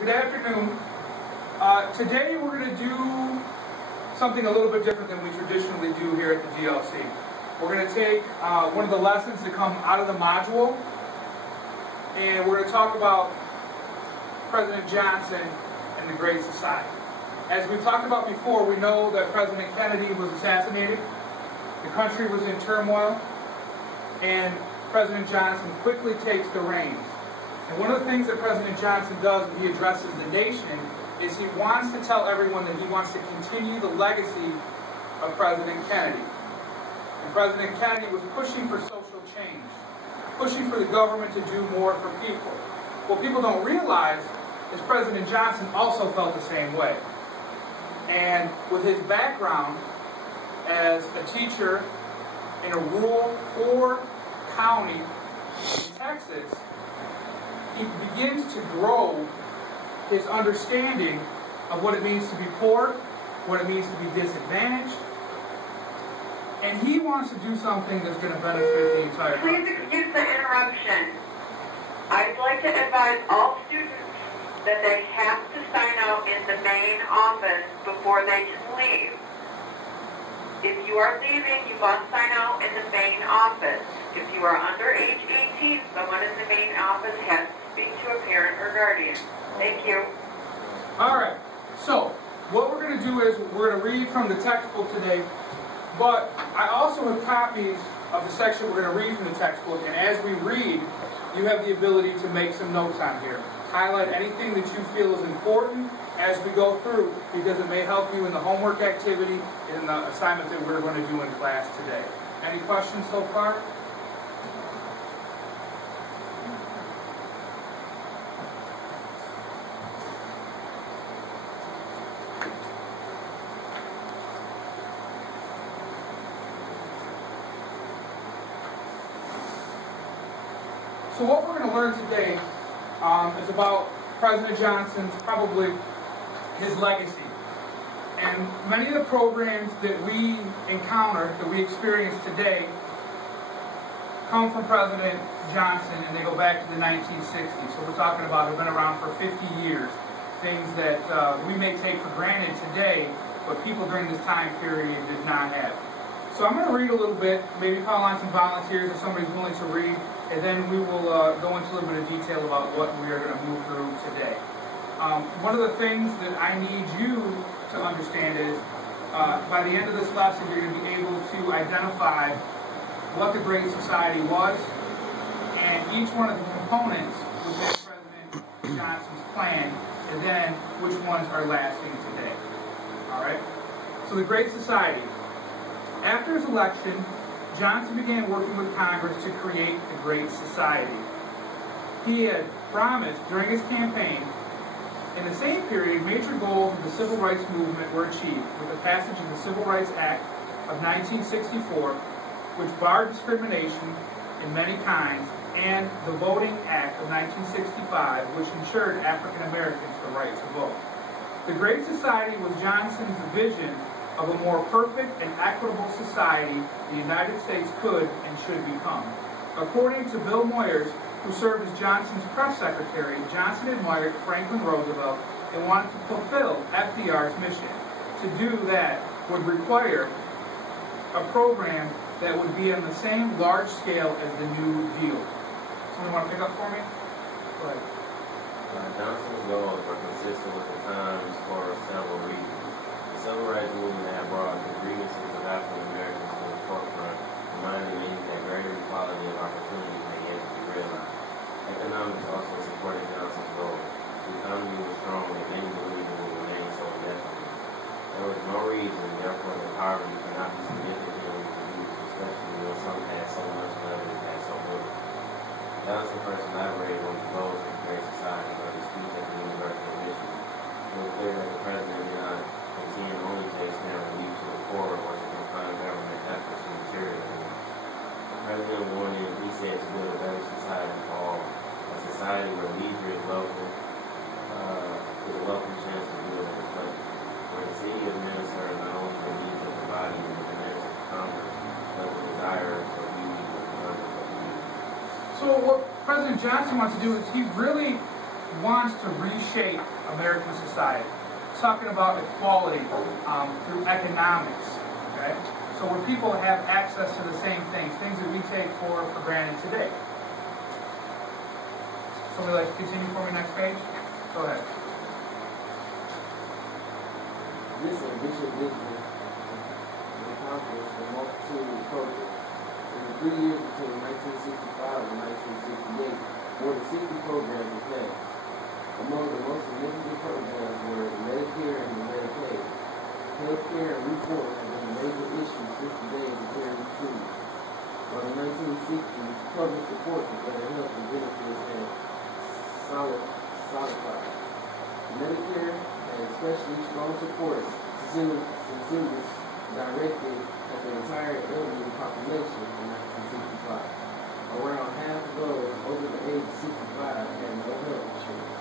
Good afternoon. Today we're going to do something a little bit different than we traditionally do here at the GLC. We're going to take one of the lessons that come out of the module, and we're going to talk about President Johnson and the Great Society. As we've talked about before, we know that President Kennedy was assassinated, the country was in turmoil, and President Johnson quickly takes the reins. And one of the things that President Johnson does when he addresses the nation is he wants to tell everyone that he wants to continue the legacy of President Kennedy. And President Kennedy was pushing for social change, pushing for the government to do more for people. What people don't realize is President Johnson also felt the same way. And with his background as a teacher in a rural, poor county in Texas, he begins to grow his understanding of what it means to be poor, what it means to be disadvantaged, and he wants to do something that's going to benefit the entire country. Please excuse the interruption. I'd like to advise all students that they have to sign out in the main office before they can leave. If you are leaving, you must sign out in the main office. If you are under age 18, someone in the main office has to speak to a parent or guardian. Thank you. All right. So, what we're going to do is we're going to read from the textbook today, but I also have copies of the section we're going to read from the textbook, and as we read, you have the ability to make some notes on here. Highlight anything that you feel is important as we go through, because it may help you in the homework activity and the assignment that we're going to do in class today. Any questions so far? So what we're going to learn today is about President Johnson's, probably his legacy. And many of the programs that we encounter, that we experience today, come from President Johnson, and they go back to the 1960s. So we're talking about, have been around for 50 years. Things that we may take for granted today, but people during this time period did not have. So I'm going to read a little bit, maybe call on some volunteers if somebody's willing to read, and then we will go into a little bit of detail about what we are going to move through today. One of the things that I need you to understand is, by the end of this lesson, you're going to be able to identify what the Great Society was, and each one of the components within President Johnson's plan, and then which ones are lasting today. All right? So the Great Society. After his election, Johnson began working with Congress to create the Great Society. He had promised during his campaign. In the same period, major goals of the Civil Rights Movement were achieved with the passage of the Civil Rights Act of 1964, which barred discrimination in many kinds, and the Voting Act of 1965, which ensured African Americans the right to vote. The Great Society was Johnson's vision of a more perfect and equitable society the United States could and should become. According to Bill Moyers, who served as Johnson's press secretary, Johnson admired Franklin Roosevelt and wanted to fulfill FDR's mission. To do that would require a program that would be on the same large scale as the New Deal. Someone want to pick up for me? Go ahead. Johnson's goals are consistent with the times for several reasons. The Civil Rights Movement had brought the grievances of African Americans to the forefront, reminding many that greater equality of opportunities may yet to be realized. Economics also supported Johnson's goal. The economy was strong and many believed it would remain so indefinitely. There was no reason, therefore, that poverty cannot be significantly reduced, especially when some had so much and others had so little. Johnson first elaborated on the goals of the Great Society by his speech at the University of Michigan. It was clear that the president did not intend only to extend relief to the poor or to confine government efforts to material needs. The president wanted, he said, to build a better society for all, a society where leisure is local, with a welcome chance to do it at the place, where the city of Minnesota not only the needs of the body and the demands of commerce, but the desire for beauty of the community. So what President Johnson wants to do is he really wants to reshape American society, talking about equality through economics, okay? So where people have access to the same things that we take for granted today. Somebody like to continue for me next page? Go ahead. This ambitious vision accomplished a multitude of programs. In the 3 years between 1965 and 1968, more than 60 programs were passed. Among the most significant programs were Medicare and Medicaid. Healthcare and reform have been a major issue since the days of Harry Truman. By the 1960s, public support for better health and benefits had solidified. Medicare had especially strong support consumers directed at the entire elderly population in 1965. Around half of those over the age of 65 had no health insurance.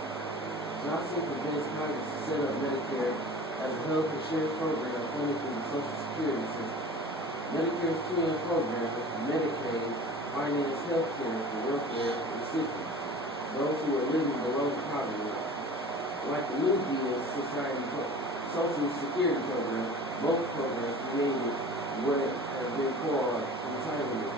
Johnson convinced Congress to set up Medicare as a health insurance program funded through the Social Security system. Medicare's twin program, Medicaid, financed health care for welfare recipients, those who are living below the poverty line. Like the New Deal Social Security program, both programs created what has been called entitlement.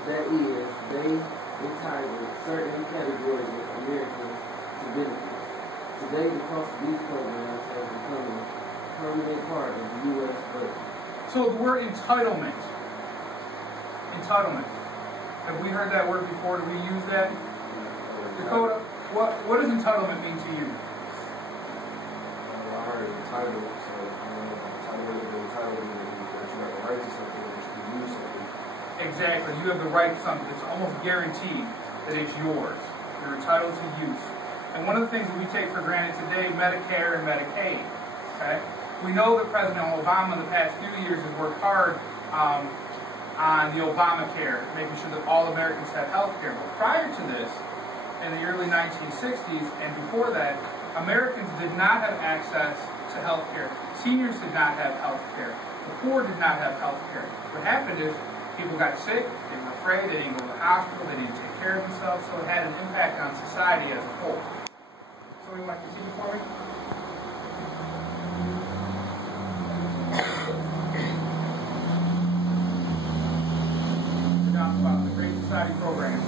They entitled certain categories of Americans to benefits. Today, the cost of these programs has become a permanent part of the U.S. budget. So the word entitlement. Entitlement. Have we heard that word before? Do we use that? Dakota, what does entitlement mean to you? I heard entitled, so entitled means that you have the right to something, that you can use something. Exactly. You have the right to something. It's almost guaranteed that it's yours. You're entitled to use. And one of the things that we take for granted today, Medicare and Medicaid. Okay? We know that President Obama in the past few years has worked hard on the Obamacare, making sure that all Americans have health care. But prior to this, in the early 1960s and before that, Americans did not have access to health care. Seniors did not have health care. The poor did not have health care. What happened is people got sick, they were afraid, they didn't go to the hospital, they didn't take care of themselves, so it had an impact on society as a whole. So you want to continue for me? Down about the Great Society programs.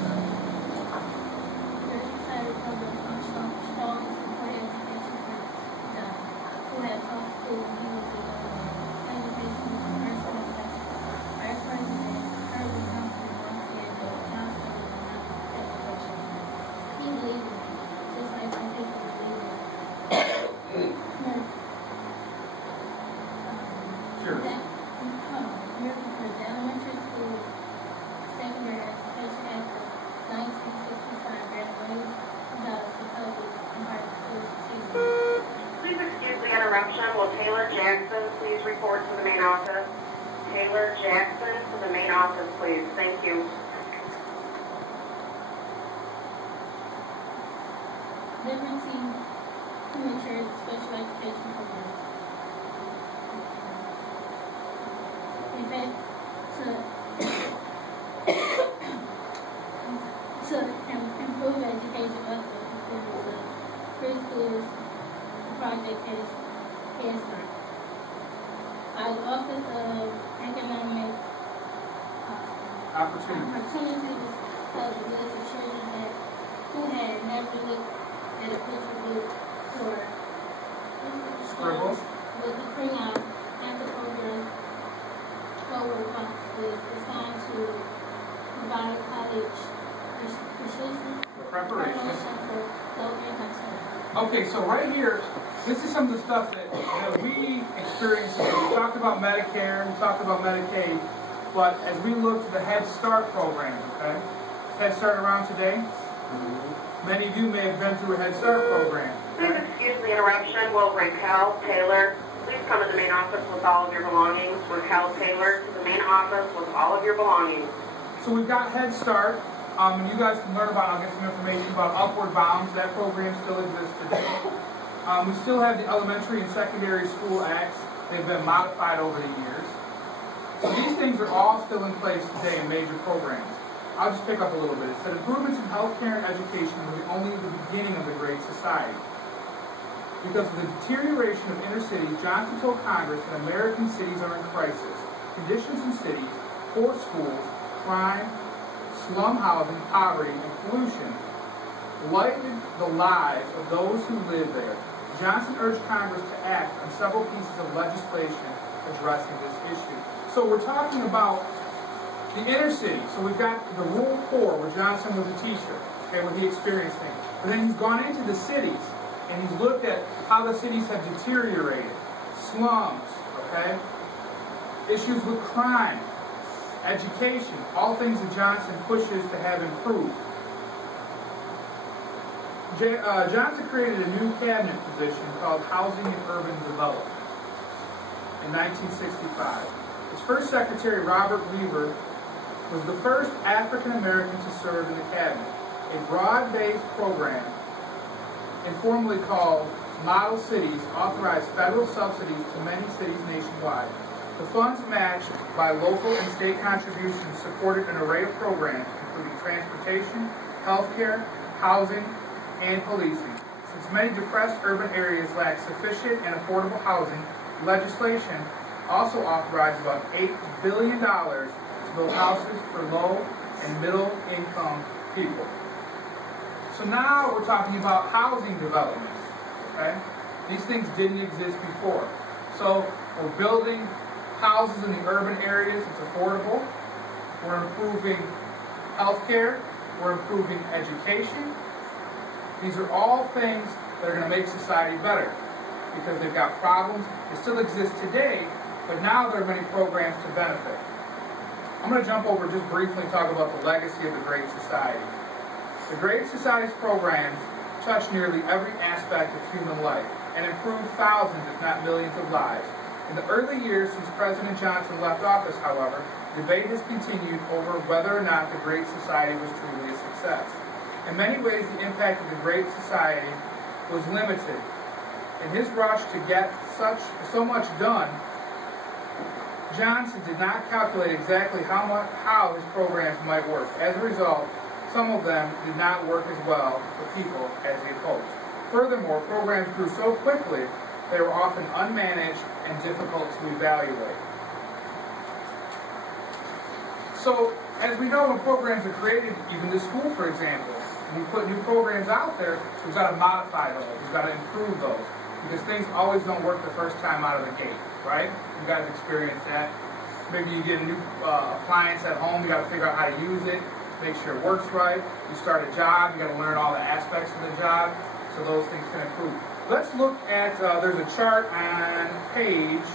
Will Taylor Jackson please report to the main office? Taylor Jackson to the main office, please. Thank you. Liberty premature special education programs. To improve education of the preschoolers, the project is Head Start. By the Office of Economic Opportunities of the village of children who had never looked at a picture book or Scribble with the crayon and the program forward was designed to provide college preparation for low-income students. Okay, so right here, this is some of the stuff that we experience. We talked about Medicare, we talked about Medicaid, but as we look to the Head Start program, okay? Head Start around today? Mm-hmm. Many of you may have been through a Head Start program. Please excuse the interruption. Will Raquel Taylor please come to the main office with all of your belongings? Raquel Taylor to the main office with all of your belongings. So we've got Head Start. And you guys can learn about, I'll get some information about Upward Bounds. That program still exists today. We still have the Elementary and Secondary School Acts. They've been modified over the years. So these things are all still in place today in major programs. I'll just pick up a little bit. It said improvements in healthcare and education were only the beginning of the Great Society. Because of the deterioration of inner cities, Johnson told Congress that American cities are in crisis. Conditions in cities, poor schools, crime, slum housing, poverty, and pollution blighted the lives of those who live there. Johnson urged Congress to act on several pieces of legislation addressing this issue. So we're talking about the inner city. So we've got the rural poor, where Johnson was a teacher, okay, where he experienced things. But then he's gone into the cities, and he's looked at how the cities have deteriorated. Slums, okay? Issues with crime, education, all things that Johnson pushes to have improved. Johnson created a new cabinet position called Housing and Urban Development in 1965. His first secretary, Robert Weaver, was the first African American to serve in the cabinet. A broad-based program, informally called Model Cities, authorized federal subsidies to many cities nationwide. The funds matched by local and state contributions supported an array of programs, including transportation, healthcare, housing, and policing. Since many depressed urban areas lack sufficient and affordable housing, legislation also authorized about $8 billion to build houses for low and middle income people. So now we're talking about housing developments, okay? These things didn't exist before. So we're building houses in the urban areas, it's affordable. We're improving healthcare, we're improving education. These are all things that are going to make society better because they've got problems. They still exist today, but now there are many programs to benefit. I'm going to jump over just briefly and talk about the legacy of the Great Society. The Great Society's programs touch nearly every aspect of human life and improve thousands, if not millions, of lives. In the early years since President Johnson left office, however, debate has continued over whether or not the Great Society was truly a success. In many ways, the impact of the Great Society was limited. In his rush to get so much done, Johnson did not calculate exactly how his programs might work. As a result, some of them did not work as well for people as he had hoped. Furthermore, programs grew so quickly they were often unmanaged and difficult to evaluate. So, as we know, when programs are created, even the school, for example, when we put new programs out there, we've got to modify those, we've got to improve those, because things always don't work the first time out of the gate, right? You guys experience that. Maybe you get a new appliance at home, you got to figure out how to use it, make sure it works right. You start a job, you got to learn all the aspects of the job, so those things can improve. Let's look at, there's a chart on page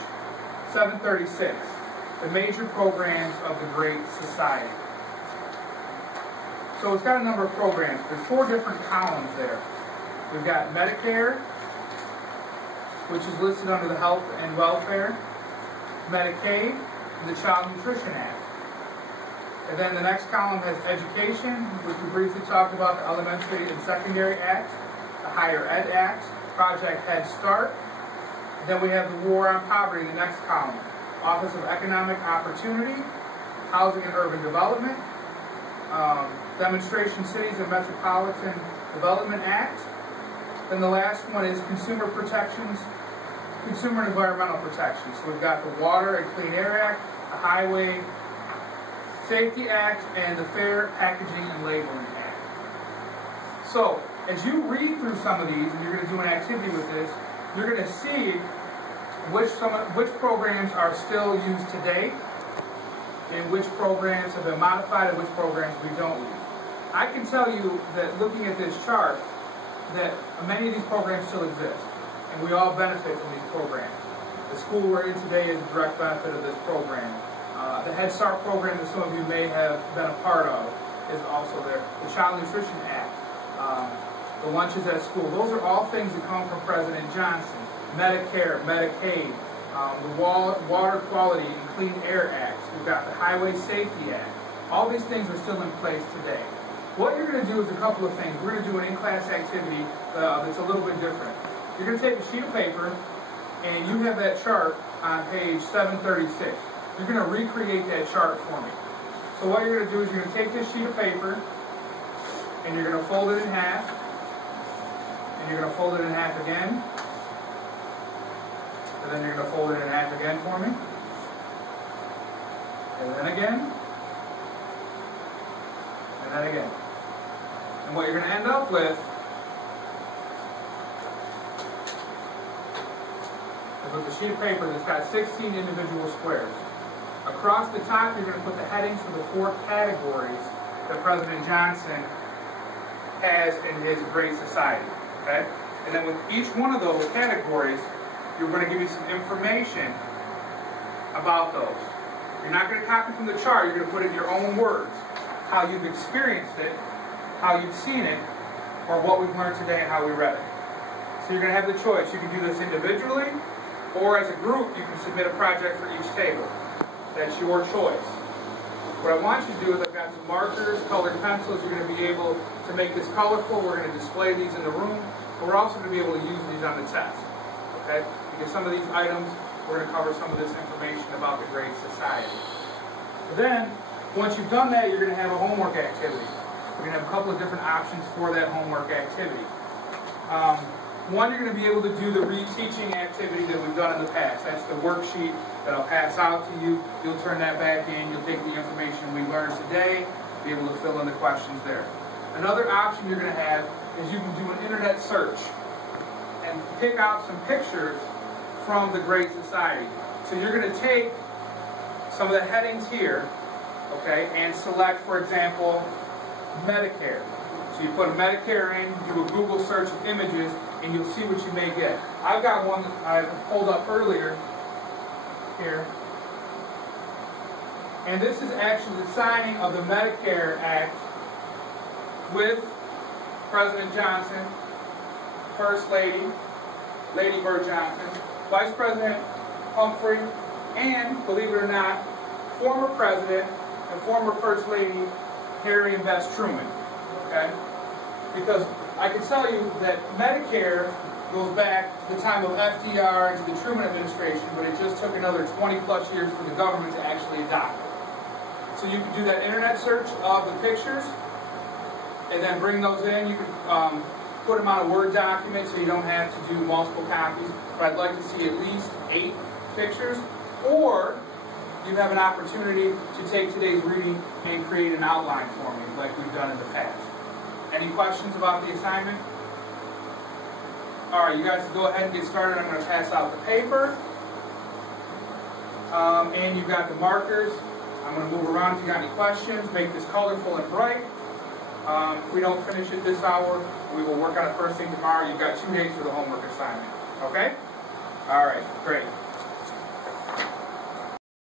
736, the major programs of the Great Society. So it's got a number of programs. There's 4 different columns there. We've got Medicare, which is listed under the Health and Welfare, Medicaid, and the Child Nutrition Act. And then the next column has Education, which we briefly talked about, the Elementary and Secondary Act, the Higher Ed Act, Project Head Start. And then we have the War on Poverty in the next column. Office of Economic Opportunity, Housing and Urban Development, Demonstration Cities and Metropolitan Development Act. Then the last one is Consumer Protections, Consumer and Environmental Protections. So we've got the Water and Clean Air Act, the Highway Safety Act, and the Fair Packaging and Labeling Act. So, as you read through some of these, and you're going to do an activity with this, you're going to see which programs are still used today, and which programs have been modified, and which programs we don't use. I can tell you that looking at this chart, that many of these programs still exist, and we all benefit from these programs. The school we're in today is a direct benefit of this program. The Head Start program that some of you may have been a part of is also there. The Child Nutrition Act, the lunches at school, those are all things that come from President Johnson. Medicare, Medicaid, the Water Quality and Clean Air Act, we've got the Highway Safety Act. All these things are still in place today. What you're going to do is a couple of things. We're going to do an in-class activity that's a little bit different. You're going to take a sheet of paper, and you have that chart on page 736. You're going to recreate that chart for me. So what you're going to do is you're going to take this sheet of paper and you're going to fold it in half. And you're going to fold it in half again. And then you're going to fold it in half again for me. And then again. And then again. And what you're going to end up with is with a sheet of paper that's got 16 individual squares. Across the top, you're going to put the headings for the 4 categories that President Johnson has in his Great Society. Okay? And then with each one of those categories, you're going to give me some information about those. You're not going to copy from the chart. You're going to put it in your own words. How you've experienced it, how you've seen it, or what we've learned today and how we read it. So you're going to have the choice. You can do this individually, or as a group, you can submit a project for each table. That's your choice. What I want you to do is I've got some markers, colored pencils. You're going to be able to make this colorful. We're going to display these in the room. But we're also going to be able to use these on the test. Okay? Because some of these items, we're going to cover some of this information about the Great Society. Then, once you've done that, you're going to have a homework activity. We're going to have a couple of different options for that homework activity. One, you're going to be able to do the reteaching activity that we've done in the past. That's the worksheet that I'll pass out to you. You'll turn that back in. You'll take the information we learned today, be able to fill in the questions there. Another option you're going to have is you can do an internet search and pick out some pictures from the Great Society. So you're going to take some of the headings here, okay, and select, for example, Medicare. So you put Medicare in, do a Google search of images, and you'll see what you may get. I've got one that I pulled up earlier here. And this is actually the signing of the Medicare Act with President Johnson, First Lady, Lady Bird Johnson, Vice President Humphrey, and, believe it or not, former President and former First Lady Harry and Bess Truman. Okay? Because I can tell you that Medicare goes back to the time of FDR and to the Truman administration, but it just took another 20 plus years for the government to actually adopt it. So you can do that internet search of the pictures and then bring those in. You can put them on a Word document so you don't have to do multiple copies, but I'd like to see at least 8 pictures. Or you have an opportunity to take today's reading and create an outline for me like we've done in the past. Any questions about the assignment? All right, you guys go ahead and get started. I'm going to pass out the paper. And you've got the markers. I'm going to move around if you got any questions. Make this colorful and bright. If we don't finish it this hour, we will work on it first thing tomorrow. You've got 2 days for the homework assignment. Okay? All right, great.